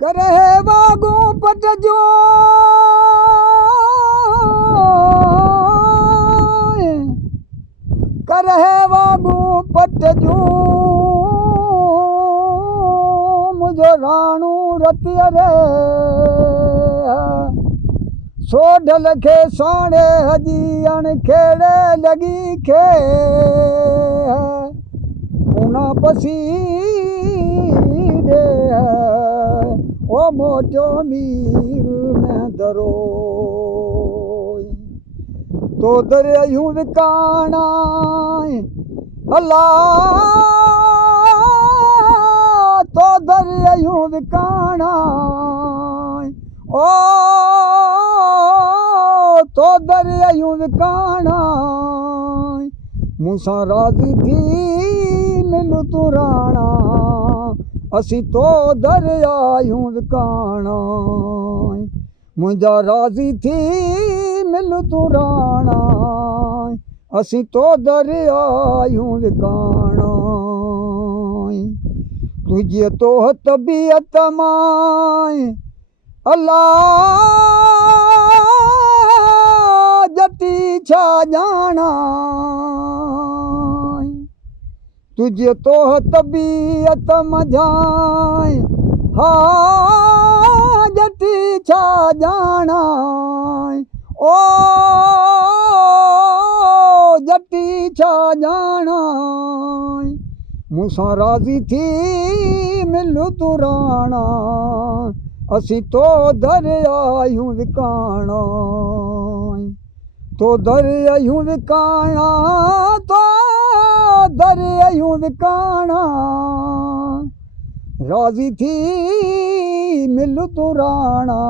करे वागू पट जो करे वागू पट जो मुझो राणू रतिया रे सोढल खे सोणे हजी अण खेड़े लगी खे उना पसी दे ओ मोटो मीर में दरो तो दरिया यूं विकाना अल्लाह तो दरिया यूं विकाना ओ तो दरिया यूं विकाना मूसा राजी थी मिलू तू राणा असी तो दरिया यूं विकाना मुझा राजी थी मिलू तू राणा असी तो दरिया यूं विकाना तुझे तो तबीयत माए अल्लाह जती छा जाना तुझे तो तबीयत मझाए हा जती छा जाना ओ जती छा जाना मूसा राजी थी मिलू तू राणा असी तो दरिया यूं विकाना तो दरिया यूं विकाना तो दरिया यूं विकाना राजी थी मिलू तू राणा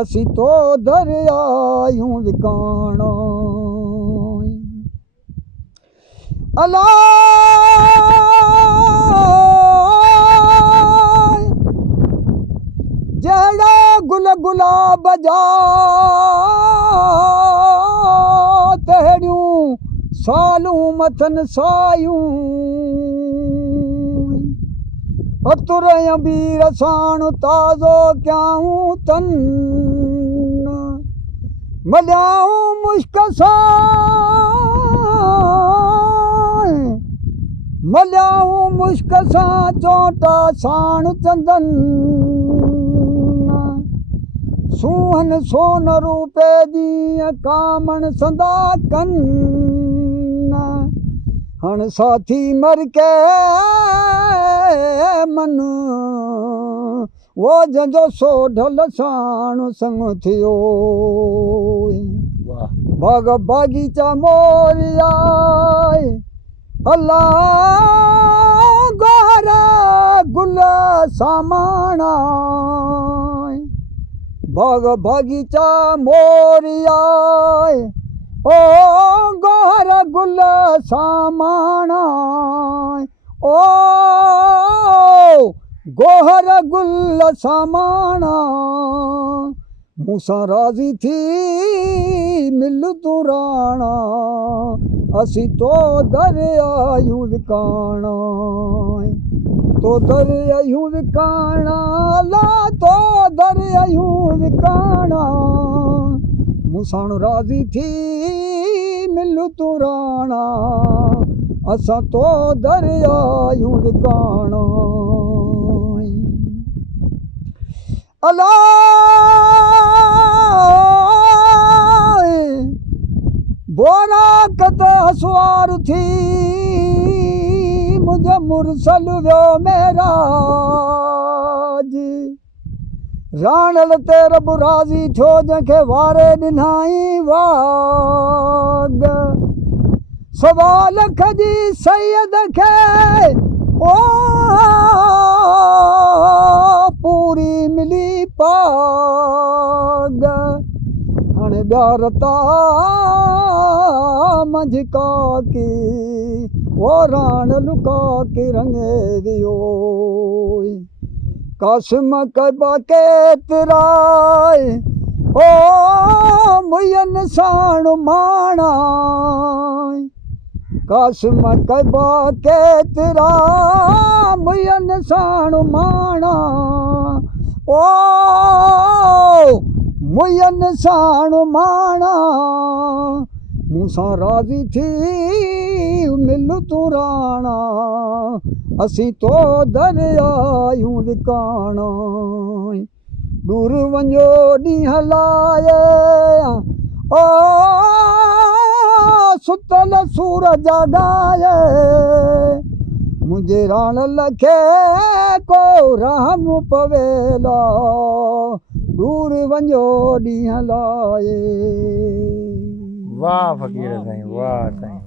असी तो दरिया यूं विकाना अल्लाह जड़ा गुल गुलाब जा तहड़ियूं सालूं मथन सायूं अतुर बीर साण ताज़ो कयाऊं तन मलियाऊं मुश्क सां मलियाऊं मुश्क सां चोटा साण चंदन सूहन सोन रूपे जीअं कामण संदा कन हण साथी मर के मन वो जंजो सोढल साण संग थियो बाग बागीचा मोरिया अल्लाह गोहरा गुल सामाना बाग बागीचा मोरिया ओ गोहर गुल सामाना ओ गोहर गुल सामाना मूसा राजी थी मिलू तू राणा असी तो दरिया यूं विकाना तो दरिया यूं विकाना ला तो दरिया यूं विकाना मूसाण राजी थी मिलू तू राणा असां तो दरिया यूं विकाना अल्लाह बोरा कते हसवार थी मुझे मुरसल वियो मेरा राणल ते रब राज़ी थियो जंहिंखे वारे ॾिनाई वाग सवा लख जी सैयद खे ओ पूरी मिली पाग हाणे ॿिया रता मंझि काकी ओ राण लुका के रंगे वियो कासिम कबा केतिराए ओ मुयन साण माणा कासिम कबा केतिरा मुयन साण माणा हुयन साण माणा मूंसां राज़ी थी मिल तूं राणा असीं तो दरियायूं विकाणा दूर वञो ॾींहं लाए ओ सुतल सूर जाॻाए मुंहिंजे राणल खे को रहम पवेला दूर वञो ॾींहं लाए। वाह फ़क़ीर साईं, वाह साईं।